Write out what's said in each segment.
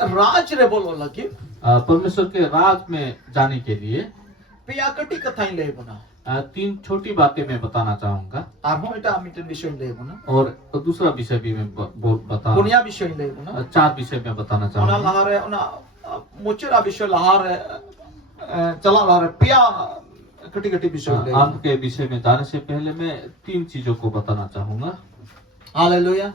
राज रे बोलो लगी परमेश्वर के राज में जाने के लिए पिया कटी कथाई ले बना 3 छोटी बातें मैं बताना चाहूंगा आरहो इटा अमिटन विषय ले बना और दूसरा विषय भी मैं बता दुनिया विषय ले बना 4 विषय मैं बताना ओना चाहूंगा। लहारे ओना मुचरा विषय लहारे चला लहारे पिया कटी कटी विषय ले अंत के विषय में जाने से पहले मैं 3 चीजों को बताना चाहूंगा। हालेलुया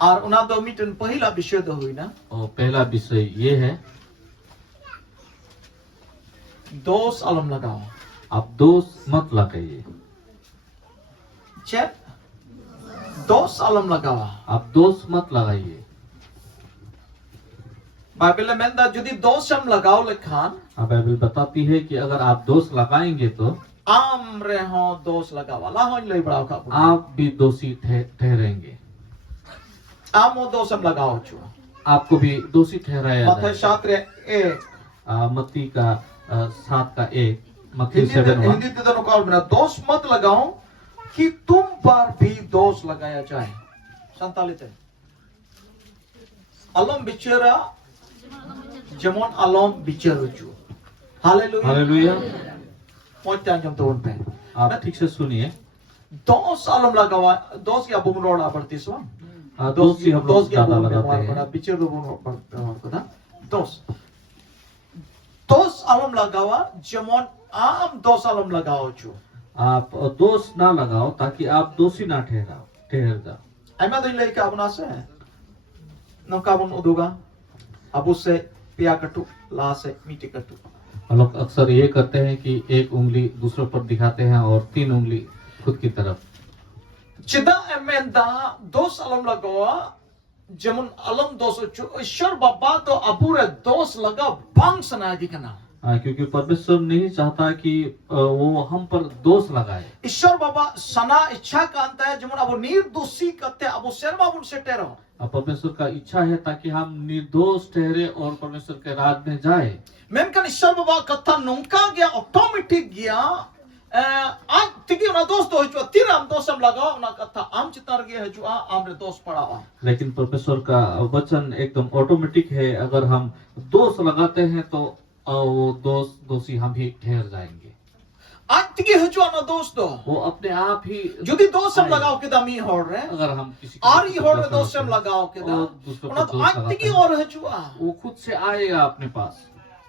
और उना दो मिटन पहला विषय दो हुई ना और पहला विषय ये है दोष अलम लगाओ। आप दोष मत लगाइए। चेक दोष अलम लगाओ आप दोष मत लगाइए। बाइबल में दा यदि दोष हम लगाओ लेखान अब बाइबल बताती है कि अगर आप दोष लगाएंगे तो आम रे हो दोष लगावा ला हो ले बड़ाओ का आप भी दोषी ठहरेंगे। आम वो दोष हम लगाओ छु आपको भी दोषी ठहराया मत्ती 7:1 मत्ती का 7:1 मत्ती 7 हिंदी ते दोनों कॉल में दोष मत लगाओ कि तुम पर भी दोष लगाया जाए। संतालित है अलम बिचरा जमोन अलम बिचरो छु। Hallelujah hallelujah. पहुंचते जम तो उन पे आप ठीक से सुनिए। दोष अलम लगावा दोष या बुमरोड़ा पड़ती सो दोष ही हम लोग ज्यादा लगाते बड़ा हैं। बिचर दो पड़ता दोष दोष अलम लगावा जमोन आम दोष अलम लगाओ छु। आप दोष ना लगाओ ताकि आप दोषी ना ठहर जाओ। Aiman tu ilai ka abuna se, no ka abun uduga, abu se पिया कटु ला से मीठी कटु। हम लोग अक्सर ये करते हैं कि एक उंगली दूसरों पर दिखाते हैं और 3 उंगली खुद की तरफ। चिदा एमेंदा दोष अलम लगावा जमुन अलम दोष ईश्वर बाबा तो अबूरे दोष लगा बांग सना दिखना। क्योंकि परमेश्वर नहीं चाहता कि वो हम पर दोष लगाए। ईश्वर बाबा सना इच्छा का अंत है जमुन अबू निर्दोषी करते अबू शर्मा बुन से टेरो। परमेश्वर का इच्छा है ताकि हम निर्दोष ठहरे और परमेश्वर के राज में जाए। मेनकन ईश्वर बाबा कथा नोंका गया ऑटोमेटिक गया आज तिकी उना दोस्त हो जो तीर हम दोस्त हम लगाओ उना कथा आम चितार गया है जो आमरे दोस्त पड़ा। लेकिन परमेश्वर का वचन एकदम ऑटोमेटिक है। अगर हम दोष लगाते हैं तो वो दोषी हम ही ठहर जाएंगे। आज तिकी है जो ना दोस्तों वो अपने आप ही यदि दोस्त हम लगाओ के दामी हो रहे अगर हम किसी आरी हो रहे दोस्त हम लगाओ के दा उना तो आज तिकी और है जो वो खुद से आएगा अपने पास।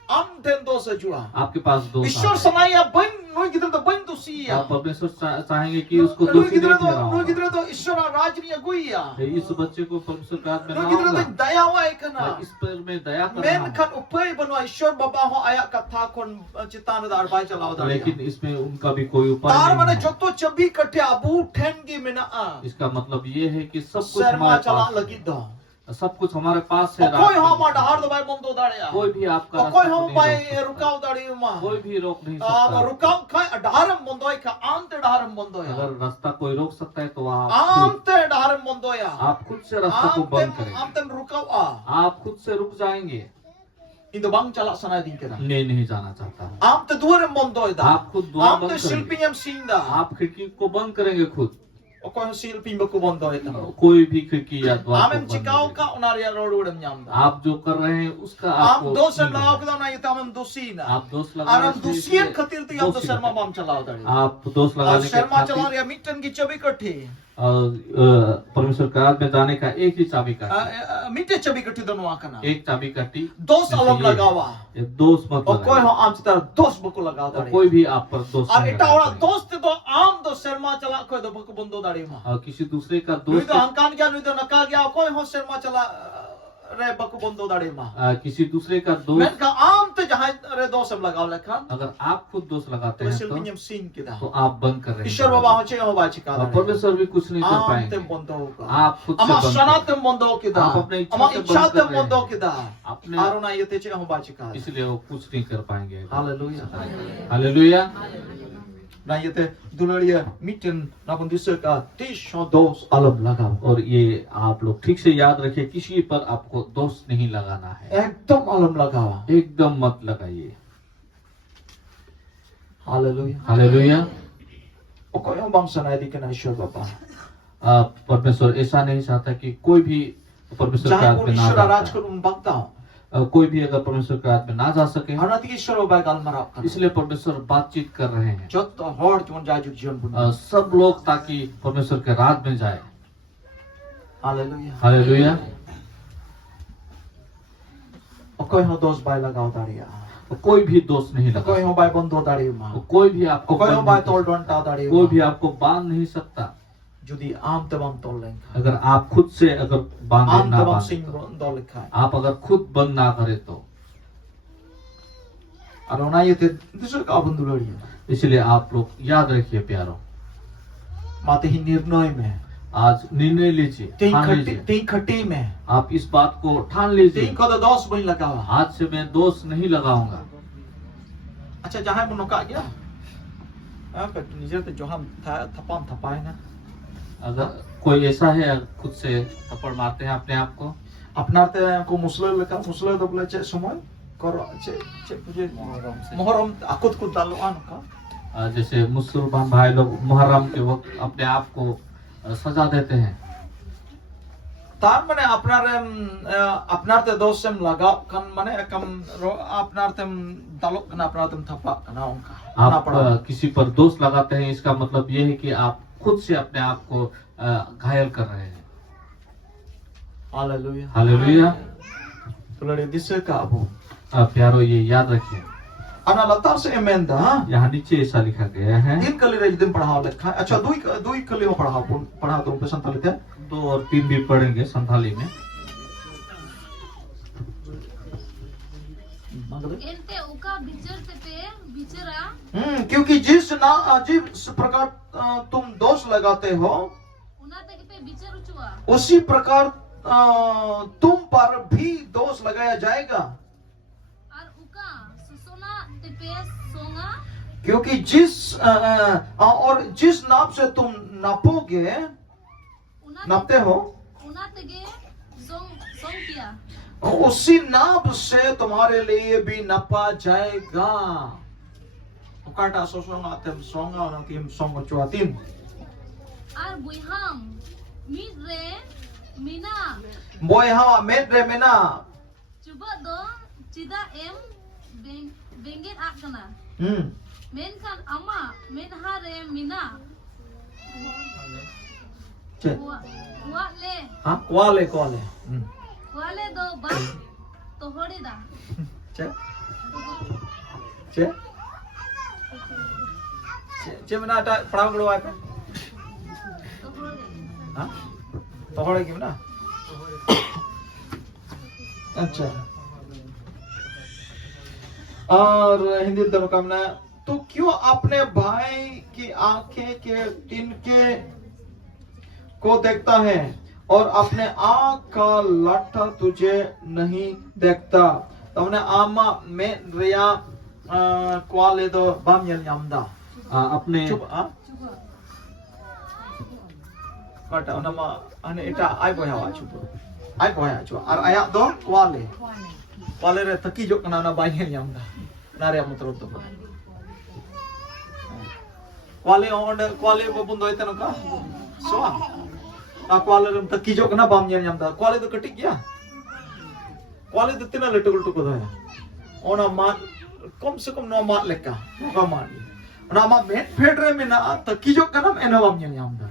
आम दिन दोस्त है जो आपके पास दोस्त ईश्वर समाया बन नोई किधर तो बन दोषी है। परमेश्वर चाहेंगे कि उसको दोषी नहीं ठहराओ। नोई किधर तो ईश्वर राज नहीं गुइया इस बच्चे को परमेश्वर का नोई किधर तो दया हुआ है करना इस पर में दया करना। मेन खत उपाय बनवा ईश्वर बाबा हो आया कथा कोन चितान दार बाय चलाओ दा। लेकिन इसमें उनका भी कोई उपाय तार नहीं माने है। जो तो चबी कटे अबू ठेंगी में ना इसका मतलब ये है कि सब कुछ शर्मा हमारे चला पास लगी दो सब कुछ हमारे पास है। कोई हम डार दबाई बंदो दाड़िया कोई भी आपका कोई रास्ता हम नहीं बाय रोक सकता। रुकाओ दाड़ी मा कोई भी रोक नहीं अब सकता। रुकाओ खाए डारम बंदो का आंत डारम बंदो या अगर रास्ता कोई रोक सकता है तो आंत डारम बंदो या आप खुद से रास्ते को बंद करेंगे। आंत रुकाओ आप खुद से रुक जाएंगे। इंदो बांग चला सना दिन के ना नहीं जाना चाहता। आंत दुआरे बंदो दा आप खुद द्वार आंत बंद करेंगे। शिल्पी हम सींदा आप खिड़की को बंद करेंगे खुद। कोई शिल्पी बको बंदो है ता कोई भी खिड़की या द्वार को आमें बंद चिकाओ नहीं का उनारिया रोड उड़म जामदा आप जो कर रहे हैं उसका आम आपको दोष नहीं लगाओ करना। के ना ये तामन दोषी ना आप दोष और लगा हम दूसरी खतिर तो हम तो शर्मा बाम चलाओ दाड़ी आप दोष और लगाने के शर्मा चला खातिर रहा मीटन की चबी कट्ठी परमेश्वर का राज में जाने का एक ही चाबी काटी। मीटे चबी कट्ठी दोनों आकना एक चाबी काटी। दोष अलम लगावा ये दोष मत और कोई लगाइए। हो आम चितार दोष बको लगाओ और दाड़ी कोई भी आप पर दोष और नहीं इटा लगाना वाला चाहिए। दोस्त तो आम दो शर्मा चला कोई दो बको बंदो दाड़ी मा और किसी दूसरे का नुई दोष तो हंकान गया नुई तो नका गया कोई हो शर्मा चला रे बको बंदो दाड़ी मा किसी दूसरे का दोष मैं का आम तो जहां रे दोष हम लगाओ लखन अगर आप खुद दोष लगाते तो हैं शिल्पी हम सीन के दा तो आप बंद कर रहे हैं। ईश्वर बाबा हो चे हो बाची का और परमेश्वर भी कुछ नहीं कर आम ते पाएंगे। बंदो का आप खुद से अमा बंद सना करें। ते बंदो के दा आप अपने इच्छा अमा से इच्छा बंद ते कर रहे बंदो हैं। के दा अपने आरोना ये ते चे हो बाची का इसलिए वो कुछ नहीं कर पाएंगे। Hallelujah hallelujah. ना ये ते दुलड़िया मीटन ना बंदिसे का 30 दोष अलग लगाओ और ये आप लोग ठीक से याद रखिए किसी पर आपको दोष नहीं लगाना है। एकदम अलग लगाओ एकदम मत लगाइए। Hallelujah hallelujah. ओ कोई हम बंग सना दी के ना ईश्वर बाबा परमेश्वर ऐसा नहीं चाहता कि कोई भी परमेश्वर के Jangan राज्य pun में ना Ishwara raj जाता ko nun bagtao. है। कोई भी अगर परमेश्वर के राज्य में ना जा सके, Anati Ishwara bai galmarap kan. इसलिए परमेश्वर बातचीत कर रहे हैं Jotto hor jumon jajuk jion bun. सब लोग, ताकि परमेश्वर के राज्य में जाए। Hallelujah. Hallelujah. Okoy ho dos bai lagao daria. कोई भी दोष नहीं लगा Okoy ho bai bondo daria ma. सकता। कोई भी आपको Okoy ho बंद bai नहीं कर tol सकता। don ta daria. कोई भी आपको बांध नहीं सकता। Judi am tabam tol leng. अगर आप खुद से अगर बांधे Am ना tabam बांधे sing तो, dol khai. आप अगर खुद बंद ना करे तो, Ar ona yete disur ka bundu lori. इसलिए आप लोग याद रखिए प्यारो, Mate hi nirnoy mein. आज निर्णय लीजिए, ठान लीजिए। Ting khati mein. आप इस बात को ठान लीजिए, Ting ko da dos bai lagawa. आज से मैं दोष नहीं लगाऊंगा। अच्छा जहाँ बुनो का गया आप निजे तो जो हम थपाम थपाए ना अगर कोई ऐसा है खुद से थप्पड़ मारते हैं अपने आप को, अपना ते को मुसले तो बोले चे समय करो चे मुझे मोहरम अकुत कुत डालो आन का जैसे मुसलमान भाई लोग मुहर्रम के वक्त अपने आप को सजा देते हैं। तार मने अपनार ते दोष सेम लगा कन मने कम अपनार ते डालो कना अपनार ते थपा कना उनका आप किसी पर दोष लगाते हैं, इसका मतलब ये है कि आप खुद से अपने आप को घायल कर रहे हैं। Hallelujah hallelujah. तो लड़े दिसे का अबो प्यारो ये याद रखिए, अना लतार से एमेंदा यहाँ नीचे ऐसा लिखा गया है। दिन कली रे दिन पढ़ाओ लिखा अच्छा दुई कली हो पढ़ा तो पे संतालित है 2 और 3 भी पढ़ेंगे संथाली में। एंते उका बिचर ते पे बिचरा क्योंकि जिस प्रकार तुम दोष लगाते हो उना तक पे बिचर उचुआ उसी प्रकार तुम पर भी दोष लगाया जाएगा। और उका सुसोना ते पे सोंगा क्योंकि जिस नाप से तुम नापोगे नापते हो उना तगे सोंग किया उसी नाप से तुम्हारे लिए भी नापा जाएगा। काटा सोसोंगा तुम सोंगा और तुम सोंगा चुआतिन और बुइहाम मीट रे मीना बोय हाँ मेट रे मेना चुबा दो चिदा एम बेंगेट आकना मेनखान अमा मेनहा रे मीना चे वाले हाँ वाले वाले दो बस तो होड़ी दा चे मेना टा पढ़ाओ करो आप तो होड़ी हाँ तो होड़े की ना अच्छा और हिंदी धर्म ना तो क्यों अपने भाई की आंखें के तिनके को देखता है और अपने आंख का लाठा तुझे नहीं देखता। तुमने आमा में रिया क्वाले दो बाम यल यामदा अपने चुप आ काटा उनमा अने इटा आई बोया वा चुप आई बोया चुप और आया दो क्वाले रे थकी जो कना ना बाई यल यामदा नारे मुत्रो तो क्वाले बबुन दो इतना का सोआ क्वाले रे थकी जो कना बाम यल यामदा क्वाले तो कटी गया क्वाले तो तिना लटुल टुको दो ओना मा कम से कम नो मात लेका का मान ओना मा मेट फेड रे मेना थकी जो कना एना बाम यल यामदा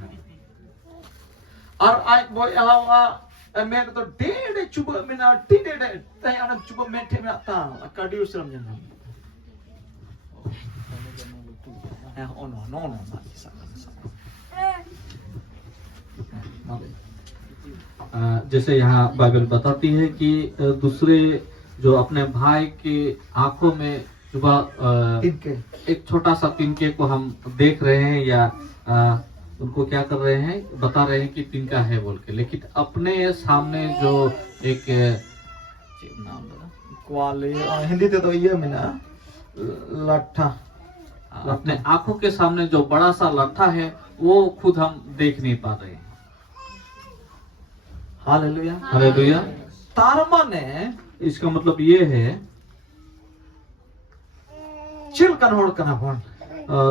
और आई बोय आवा मेट तो डेडे चुबा मेना टिडेडे तय अन चुबा मेट में आता काडी उसरम जन no जैसे यहाँ बाइबल बताती है कि दूसरे जो अपने भाई के आंखों में एक छोटा सा तिनके को हम देख रहे हैं या उनको क्या कर रहे हैं, बता रहे हैं कि तिनका है बोल के, लेकिन अपने सामने जो एक क्वाले हिंदी ते तो ये मिना लट्ठा अपने आंखों के सामने जो बड़ा सा लट्ठा है वो खुद हम देख नहीं पा रहे हैं। Hallelujah hallelujah. तारमा ने इसका मतलब ये है चिल कन्होड़ कना भन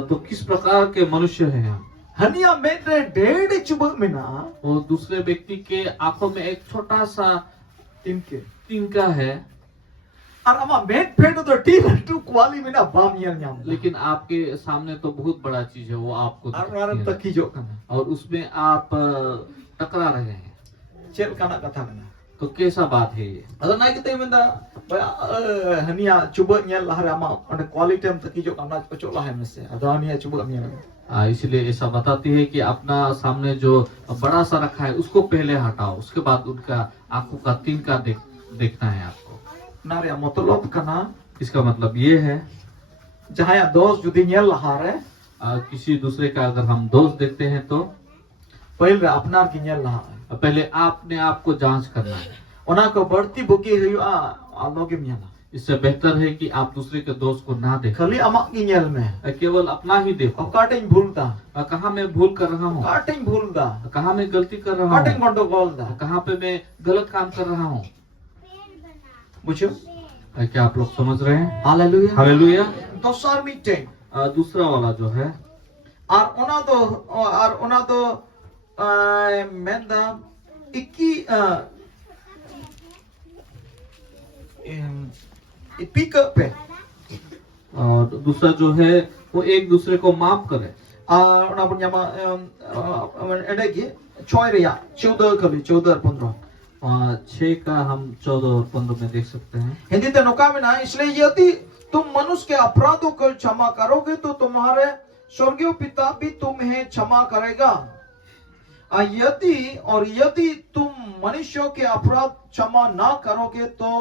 तो किस प्रकार के मनुष्य हैं हम, हनिया मेरे डेढ़ चुबक में ना वो दूसरे व्यक्ति के आंखों में एक छोटा सा तिनके तिनका है, और अमा मेट फेड तो टी लट्टू क्वाली में ना बाम यल न्याम लेकिन आपके सामने तो बहुत बड़ा चीज है, वो आपको और दिखती मारम है। तकी जो कना और उसमें आप टकरा रहे हैं, चेल कना कथा कना तो कैसा बात है ये? अदो नाइ किते मेंदा हनिया चुबक न्यल लहर अमा ओंडे क्वालिटी हम तकी जो कना पचो लहे में से अदो हनिया चुबक न्यल इसलिए ऐसा बताती है कि अपना सामने जो बड़ा सा रखा है उसको पहले हटाओ, उसके बाद उनका आंखों का तिनका देखना है आपको। नारे मतलब कना इसका मतलब ये है, जहां दोस्त जुदी न्यल लहार है किसी दूसरे का अगर हम दोष देखते हैं तो पहले अपना की न्यल लहार पहले आपने आपको जांच करना है। ओना को बढ़ती बुकी हुआ आलोगे न्याला इससे बेहतर है कि आप दूसरे के दोष को ना देखें, खाली अमा की न्यल में केवल अपना ही देखो। काटें भूलता कहाँ मैं भूल कर रहा हूँ, काटें भूलता कहाँ मैं गलती कर रहा काटें हूँ, गंडगोल दा कहाँ पे मैं गलत काम कर रहा हूँ। बुझो क्या आप लोग समझ रहे हैं? Hallelujah hallelujah. दोसर मीटिंग दूसरा वाला जो है, और ओना तो मेंदा इक्की पिकअप पे और दूसरा जो है वो एक दूसरे को माफ करे। ओना पुnya ma ada ki choy ria 14 kali 14 15 6 का हम 14 और 15 में देख सकते हैं। हिंदी तो नौका में ना, इसलिए यदि तुम मनुष्य के अपराधों को क्षमा करोगे तो तुम्हारे स्वर्गीय पिता भी तुम्हें क्षमा करेगा। यदि तुम मनुष्यों के अपराध क्षमा ना करोगे तो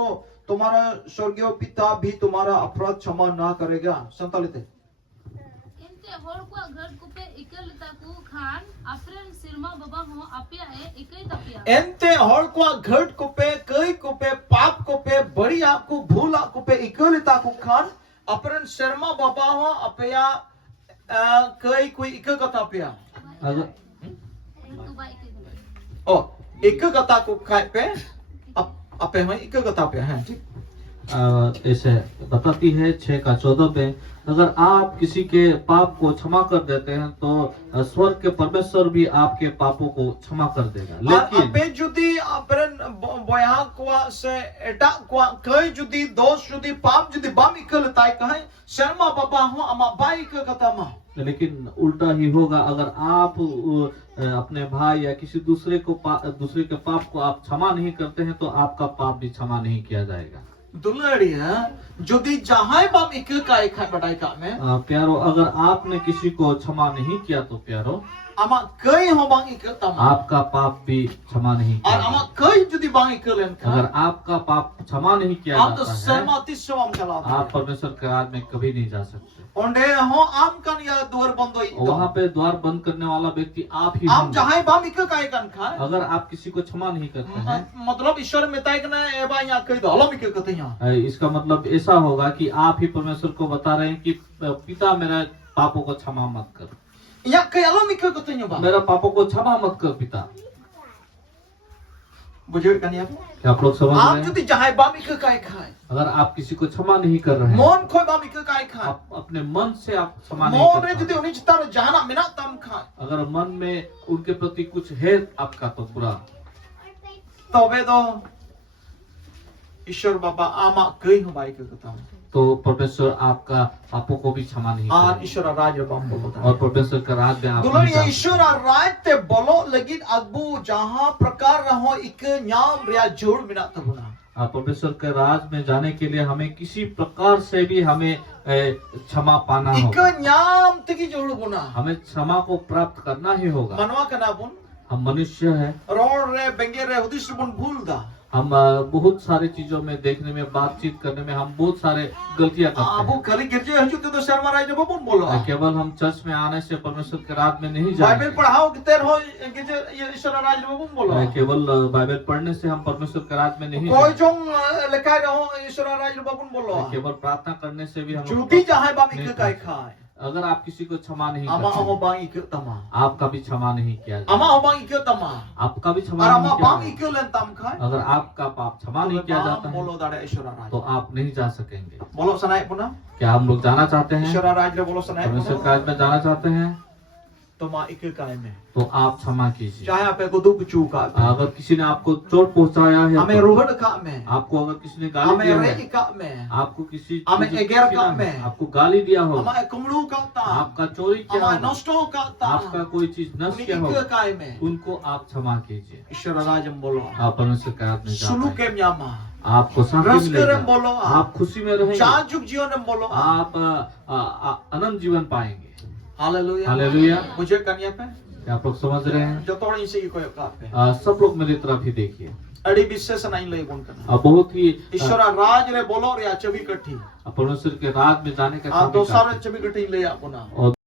तुम्हारा स्वर्गीय पिता भी तुम्हारा अपराध क्षमा ना करेगा। संतालित इनते होड़ को घर को पे इकल ताकू खान अफ्रेन सिरमा बाबा हो अपिया ए इकई तपिया एंते हर को घट को पे कई को पे पाप को पे बड़ी आपको भूल को पे इकलिता को खान अपरन शर्मा बाबा हो अपया कई कोई इक कथा पिया अगर दुबई के ओ इक कथा को खाए पे अपे में इक कथा पे है ठीक। ऐसे बताती है 6 का 14 में, अगर आप किसी के पाप को क्षमा कर देते हैं तो स्वर्ग के परमेश्वर भी आपके पापों को क्षमा कर देगा। लेकिन अपे जुदी अपरन बोया को से एटा को कई जुदी दोष जुदी पाप जुदी बाम इकलता कहे शर्मा बाबा हो अमा बाई इक कथा मा, लेकिन उल्टा ही होगा। अगर आप अपने भाई या किसी दूसरे के पाप को आप क्षमा नहीं करते हैं तो आपका पाप भी क्षमा नहीं किया जाएगा। दुलड़ी है जुदी जहां बाम इक का एक बटाई का में प्यारो, अगर आपने किसी को क्षमा नहीं किया तो प्यारो अमा कई हो बांग इक तमा आपका पाप भी क्षमा नहीं किया और अमा जाएगा। कई जुदी बांग इक लेन का अगर आपका पाप क्षमा नहीं किया आप तो जाता है, सहमति स्वम चला आप परमेश्वर के राज्य में कभी नहीं जा सकते। ओंडे हो आम कन या द्वार बंद होई वहाँ पे द्वार बंद करने वाला व्यक्ति आप ही आप होंगे। जहां बाम इक का कन खा अगर आप किसी को क्षमा नहीं करते हैं, मतलब ईश्वर में तय ना एबा या कई दलम इक कते या इसका मतलब ऐसा होगा कि आप ही परमेश्वर को बता रहे हैं कि पिता मेरे पापों को क्षमा मत कर, या कई अलम इक कते या बा मेरा पापों को क्षमा मत कर पिता। बुझे कनिया क्या आप लोग समझ आप रहे हैं? जुदी जहां बाम इक का खाए अगर आप किसी को क्षमा नहीं कर रहे हैं, मन खोय बाम इक का खाए आप अपने मन से आप क्षमा नहीं मोर कर रे रहे जुदी उनी चितार जहाना मिना तम खाए अगर मन में उनके प्रति कुछ है आपका तो बुरा, तबे तो ईश्वर बाबा आमा कई हो बाई के कथा तो परमेश्वर आपका पापों को भी क्षमा नहीं और करेगा। ईश्वर राज बाम को बता और परमेश्वर का राज्य में आप दुल्हन नहीं ये जा ईश्वर राज ते बोलो लेकिन अगबू जहां प्रकार रहो इक न्याम रिया जोड़ मिना तबुना परमेश्वर के राज में जाने के लिए हमें किसी प्रकार से भी हमें क्षमा पाना इक होगा। न्याम तकी जोड़ बुना हमें क्षमा को प्राप्त करना ही होगा। मनवा कना बुन हम मनुष्य हैं, रोड रे बेंगे रे उदिश बुन भूल दा हम बहुत सारी चीजों में देखने में बातचीत करने में हम बहुत सारे गलतियां करते आबू खाली गिरजे हजू तो शर्मा राज ने बुन बोलो हैं। केवल हम चर्च में आने से परमेश्वर के राज में नहीं बाइबल जाएंगे। पढ़ाओ कितेर हो गिरजे ये ईश्वर राज ने बुन बोलो केवल बाइबल पढ़ने से हम परमेश्वर के राज में नहीं कोई जाएंगे। जों लिखा रहो ईश्वर राज ने बुन बोलो केवल प्रार्थना करने से भी हम जुदी जहां बाम नहीं इक का खाए अगर आप किसी को क्षमा नहीं आमा करते हो बांग इक तमा आपका भी क्षमा नहीं किया जाएगा। आमा हो बांग इक तमा आपका भी क्षमा और नहीं आमा किया बांग जाएगा। इक लेन तम खाए अगर आपका पाप क्षमा नहीं किया जाता है बोलो दाड़े ईश्वर तो राज आप नहीं जा सकेंगे। बोलो सनाए पुना क्या हम लोग जाना चाहते हैं ईश्वर राज रे बोलो सनाए परमेश्वर के पुना राज में जाना चाहते हैं? तो माँ एक काय में तो आप क्षमा कीजिए। चाहे आप को दुख चूका अगर किसी ने आपको चोट पहुंचाया है हमें तो, रोहड़ का में आपको अगर किसी ने गाली हमें दिया रेई है, का में आपको किसी हमें चीज़ एगेर की का ना- में आपको गाली दिया हो, हमें कुमड़ू का ता आपका चोरी किया हमें होगा, नष्टो का ता आपका कोई चीज नष्ट किया एक होगा, काय में उनको आप क्षमा कीजिए। ईश्वर राजम बोलो आप परमेश्वर के हाथ में जा सुलू पाएंगे। के म्यामा आपको शांति रस मिलेगा, करम बोलो आप खुशी में रहेंगे, जाजुक जीवन बोलो आप अनंत जीवन पाएंगे। Hallelujah hallelujah. मुझे कन्या पे क्या आप लोग समझ रहे हैं? जो थोड़ी सी कोई का पे सब लोग मेरी तरफ ही देखिए। अड़ी विशेष नहीं ले गुण करना बहुत ही ईश्वर राज रे बोलो रे चबी कठी परमेश्वर के राज में जाने का आ चाबी दो का सारे चबी कठी ले अपना और